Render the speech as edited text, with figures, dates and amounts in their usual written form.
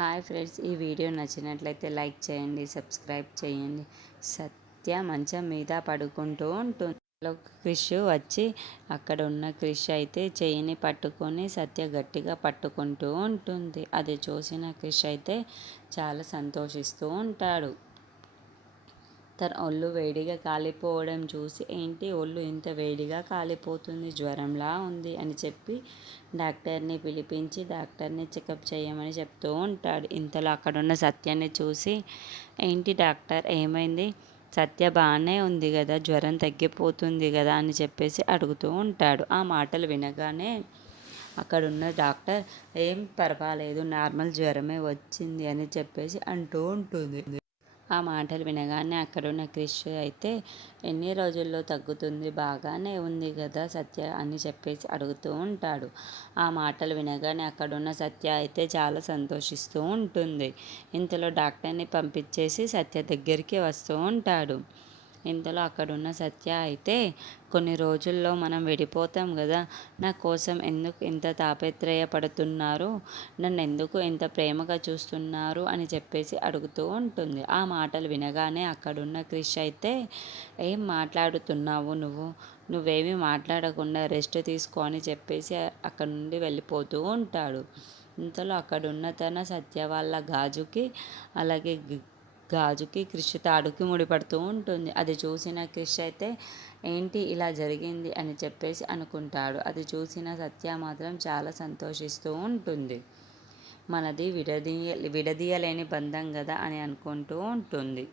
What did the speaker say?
Hi friends, ఈ video నచ్చినట్లయితే like చేయండి, సబ్స్క్రైబ్ చేయండి. సత్య మంచం మీద పడుకుంటూ ఉంటుంది. క్రిష్ వచ్చి అక్కడ ఉన్న క్రిష్ అయితే చెయ్యిని పట్టుకొని సత్య గట్టిగా పట్టుకుంటూ ఉంటుంది. అది చూసిన క్రిష్ అయితే చాలా సంతోషిస్తూ ఉంటాడు. తన ఒళ్ళు వేడిగా కాలిపోవడం చూసి, ఏంటి ఒళ్ళు ఇంత వేడిగా కాలిపోతుంది, జ్వరంలా ఉంది అని చెప్పి డాక్టర్ని పిలిపించి డాక్టర్ని చెకప్ చేయమని చెప్తూ ఉంటాడు. ఇంతలో అక్కడున్న సత్యాన్ని చూసి, ఏంటి డాక్టర్ ఏమైంది, సత్య బాగానే ఉంది కదా, జ్వరం తగ్గిపోతుంది కదా అని చెప్పేసి అడుగుతూ ఉంటాడు. ఆ మాటలు వినగానే అక్కడున్న డాక్టర్ ఏం పర్వాలేదు, నార్మల్ జ్వరమే వచ్చింది అని చెప్పేసి అంటూ ఉంటుంది. ఆ మాటలు వినగానే అక్కడున్న క్రిష్ అయితే ఎన్ని రోజుల్లో తగ్గుతుంది, బాగానే ఉంది కదా సత్య అని చెప్పేసి అడుగుతూ ఉంటాడు. ఆ మాటలు వినగానే అక్కడున్న సత్య అయితే చాలా సంతోషిస్తూ ఉంటుంది. ఇంతలో డాక్టర్ని పంపించేసి సత్య దగ్గరికి వస్తూ ఉంటాడు. ఇంతలో అక్కడున్న సత్య అయితే, కొన్ని రోజుల్లో మనం విడిపోతాం కదా, నా కోసం ఎందుకు ఇంత తాపత్రయపడుతున్నారు, నన్ను ఎందుకు ఇంత ప్రేమగా చూస్తున్నారు అని చెప్పేసి అడుగుతూ ఉంటుంది. ఆ మాటలు వినగానే అక్కడున్న క్రిష్ అయితే, ఏం మాట్లాడుతున్నావు నువ్వేమీ మాట్లాడకుండా రెస్ట్ తీసుకో అని చెప్పేసి అక్కడి నుండి వెళ్ళిపోతూ ఉంటాడు. ఇంతలో అక్కడున్న తన సత్య వాళ్ళ అలాగే గాజుకి క్రిష్ తాడుకి ముడిపడుతూ ఉంటుంది. అది చూసిన క్రిష్ అయితే, ఏంటి ఇలా జరిగింది అని చెప్పేసి అనుకుంటాడు. అది చూసిన సత్య మాత్రం చాలా సంతోషిస్తూ ఉంటుంది. మనది విడదీయలేని బంధం కదా అని అనుకుంటూ ఉంటుంది.